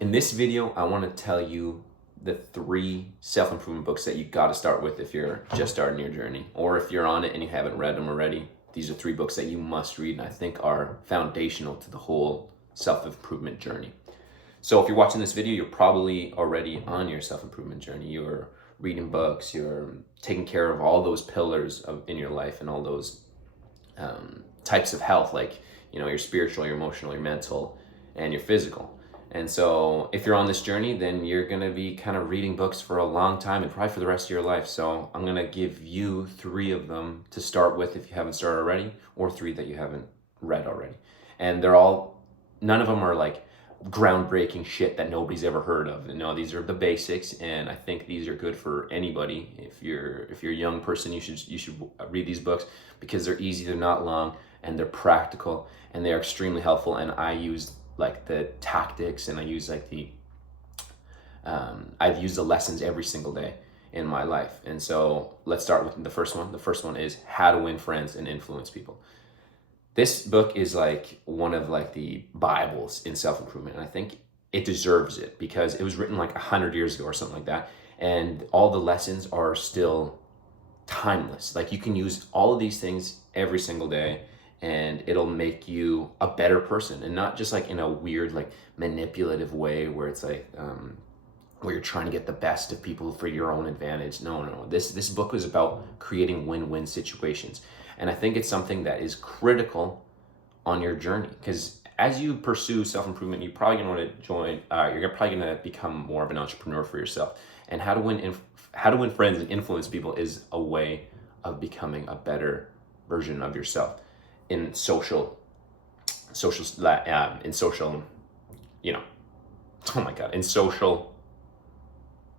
In this video, I want to tell you the 3 self-improvement books that you got to start with if you're just starting your journey, or if you're on it and you haven't read them already. These are 3 books that you must read and I think are foundational to the whole self-improvement journey. So if you're watching this video, you're probably already on your self-improvement journey. You're reading books, you're taking care of all those pillars in your life and all those types of health, like your spiritual, your emotional, your mental, and your physical. And so if you're on this journey, then you're going to be kind of reading books for a long time and probably for the rest of your life. So I'm going to give you 3 of them to start with if you haven't started already, or 3 that you haven't read already. And none of them are like groundbreaking shit that nobody's ever heard of. These are the basics, and I think these are good for anybody. If you're a young person, you should read these books because they're easy, they're not long, and they're practical, and they're extremely helpful. And I use like the tactics, and I use like I've used the lessons every single day in my life. And so let's start with the first one. The first one is How to Win Friends and Influence People. This book is like one of like the Bibles in self-improvement. And I think it deserves it because it was written like 100 years ago or something like that. And all the lessons are still timeless. Like you can use all of these things every single day and it'll make you a better person, and not just like in a weird, like manipulative way where it's like, where you're trying to get the best of people for your own advantage. No. This book was about creating win-win situations. And I think it's something that is critical on your journey, because as you pursue self-improvement, you're probably going to want to you're probably going to become more of an entrepreneur for yourself. And how to win friends and influence people is a way of becoming a better version of yourself in social, in social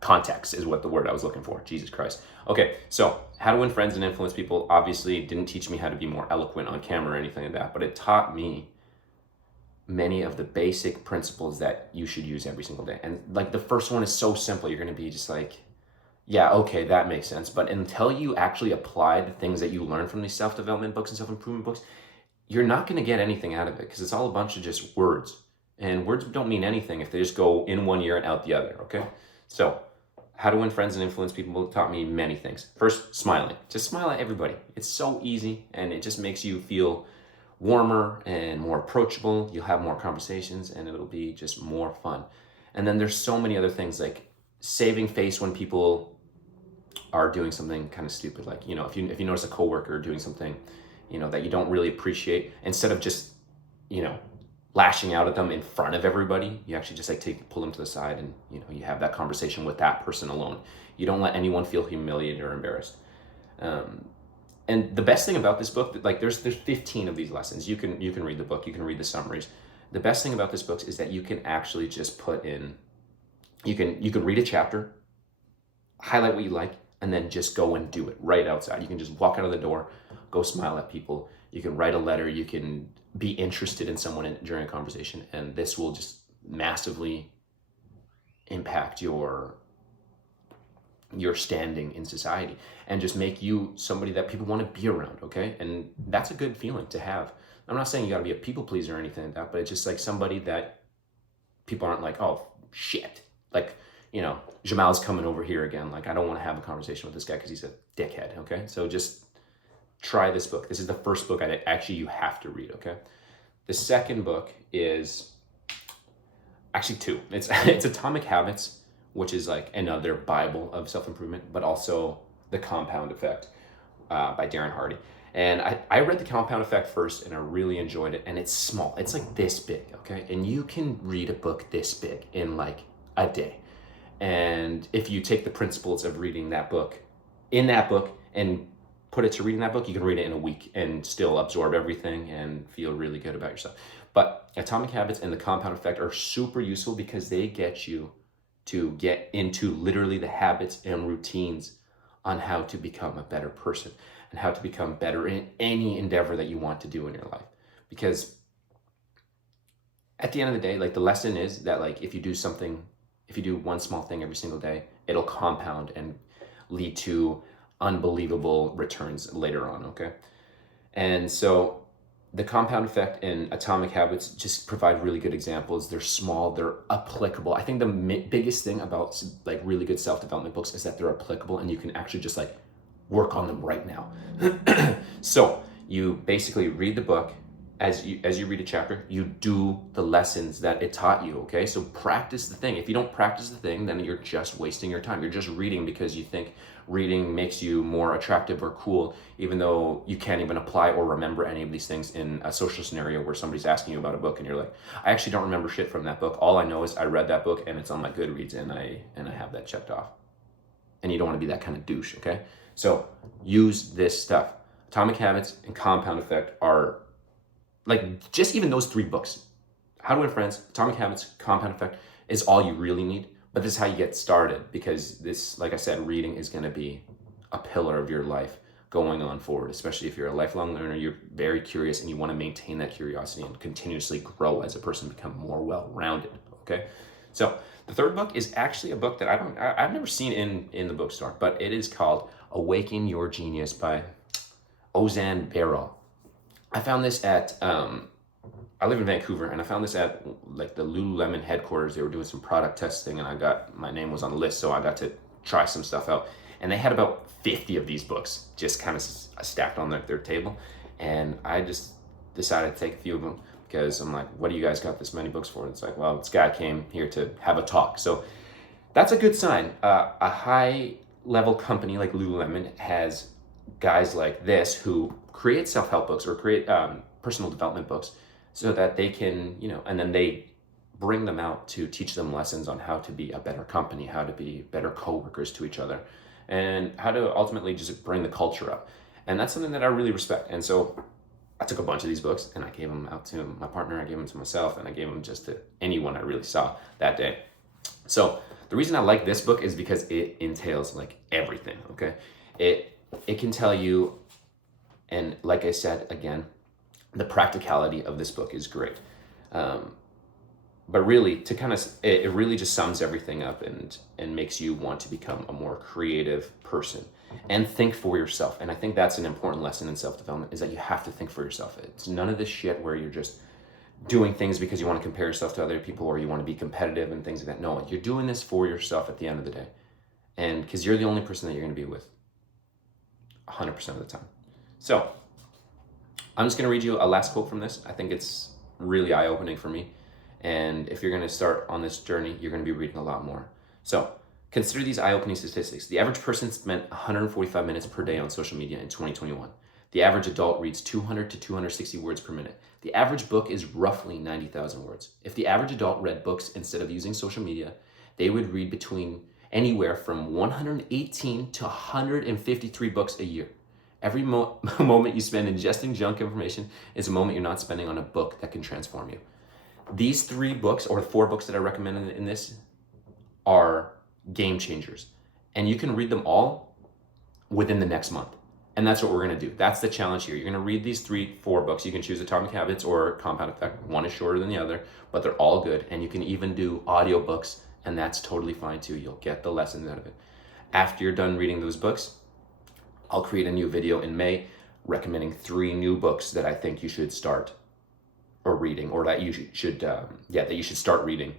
context is what the word I was looking for. Jesus Christ. Okay, so How to Win Friends and Influence People obviously didn't teach me how to be more eloquent on camera or anything like that, but it taught me many of the basic principles that you should use every single day. And like the first one is so simple, you're going to be just like, yeah, okay, that makes sense. But until you actually apply the things that you learn from these self-development books and self-improvement books, you're not going to get anything out of it, because it's all a bunch of just words. And words don't mean anything if they just go in one ear and out the other, okay? So How to Win Friends and Influence People taught me many things. First, smiling. Just smile at everybody. It's so easy, and it just makes you feel warmer and more approachable. You'll have more conversations, and it'll be just more fun. And then there's so many other things, like saving face when people are doing something kind of stupid. Like, if you notice a coworker doing something, that you don't really appreciate, instead of just, lashing out at them in front of everybody, you actually just like pull them to the side, and you have that conversation with that person alone. You don't let anyone feel humiliated or embarrassed. And the best thing about this book, like there's 15 of these lessons. You can read the book, you can read the summaries. The best thing about this book is that you can actually just you can read a chapter, highlight what you like, and then just go and do it right outside. You can just walk out of the door, go smile at people. You can write a letter. You can be interested in someone during a conversation, and this will just massively impact your standing in society and just make you somebody that people want to be around, okay? And that's a good feeling to have. I'm not saying you got to be a people pleaser or anything like that, but it's just like somebody that people aren't like, oh, shit. Like, Jamal's coming over here again. Like, I don't want to have a conversation with this guy because he's a dickhead, okay? So just try this book. This is the first book you have to read, okay? The second book is actually 2. It's Atomic Habits, which is like another Bible of self-improvement, but also The Compound Effect by Darren Hardy. And I read The Compound Effect first, and I really enjoyed it. And it's small. It's like this big, okay? And you can read a book this big in like a day. And if you take the principles of reading that book and put it to reading that book, you can read it in a week and still absorb everything and feel really good about yourself. But Atomic Habits and The Compound Effect are super useful because they get you to get into literally the habits and routines on how to become a better person and how to become better in any endeavor that you want to do in your life. Because at the end of the day, like the lesson is that like if you do one small thing every single day, it'll compound and lead to unbelievable returns later on, okay? And so the Compound Effect and Atomic Habits just provide really good examples. They're small, they're applicable. I think the biggest thing about like really good self-development books is that they're applicable and you can actually just like work on them right now. So you basically read the book. As you read a chapter, you do the lessons that it taught you, okay? So practice the thing. If you don't practice the thing, then you're just wasting your time. You're just reading because you think reading makes you more attractive or cool, even though you can't even apply or remember any of these things in a social scenario where somebody's asking you about a book and you're like, I actually don't remember shit from that book. All I know is I read that book and it's on my Goodreads and I have that checked off. And you don't want to be that kind of douche, okay? So use this stuff. Atomic Habits and Compound Effect are like just even those 3 books, How to Win Friends, Atomic Habits, Compound Effect, is all you really need. But this is how you get started, because this, like I said, reading is going to be a pillar of your life going on forward, especially if you're a lifelong learner, you're very curious and you want to maintain that curiosity and continuously grow as a person, become more well-rounded, okay? So the 3rd book is actually a book that I've never seen in the bookstore, but it is called Awaken Your Genius by Ozan Varol. I found this at, I live in Vancouver, and I found this at like the Lululemon headquarters. They were doing some product testing, and my name was on the list, so I got to try some stuff out. And they had about 50 of these books just kind of stacked on their table. And I just decided to take a few of them because I'm like, what do you guys got this many books for? And it's like, well, this guy came here to have a talk. So that's a good sign. A high-level company like Lululemon has guys like this who create self-help books or create personal development books so that they can, and then they bring them out to teach them lessons on how to be a better company, how to be better coworkers to each other, and how to ultimately just bring the culture up. And that's something that I really respect. And so I took a bunch of these books and I gave them out to my partner, I gave them to myself, and I gave them just to anyone I really saw that day. So the reason I like this book is because it entails like everything, okay? It can tell you, and like I said, again, the practicality of this book is great. But really, it really just sums everything up and makes you want to become a more creative person and think for yourself. And I think that's an important lesson in self-development, is that you have to think for yourself. It's none of this shit where you're just doing things because you want to compare yourself to other people or you want to be competitive and things like that. No, you're doing this for yourself at the end of the day. And because you're the only person that you're going to be with 100% of the time. So I'm just going to read you a last quote from this. I think it's really eye-opening for me. And if you're going to start on this journey, you're going to be reading a lot more. So consider these eye-opening statistics. The average person spent 145 minutes per day on social media in 2021. The average adult reads 200 to 260 words per minute. The average book is roughly 90,000 words. If the average adult read books instead of using social media, they would read between anywhere from 118 to 153 books a year. Every moment you spend ingesting junk information is a moment you're not spending on a book that can transform you. These 3 books, or 4 books that I recommended in this, are game changers. And you can read them all within the next month. And that's what we're going to do. That's the challenge here. You're going to read these 4 books. You can choose Atomic Habits or Compound Effect. One is shorter than the other, but they're all good. And you can even do audiobooks, and that's totally fine too. You'll get the lessons out of it. After you're done reading those books, I'll create a new video in May recommending 3 new books that I think you should start or reading, or that you should start reading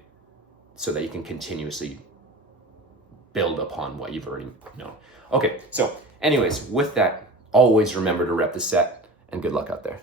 so that you can continuously build upon what you've already known. Okay, so anyways, with that, always remember to rep the set, and good luck out there.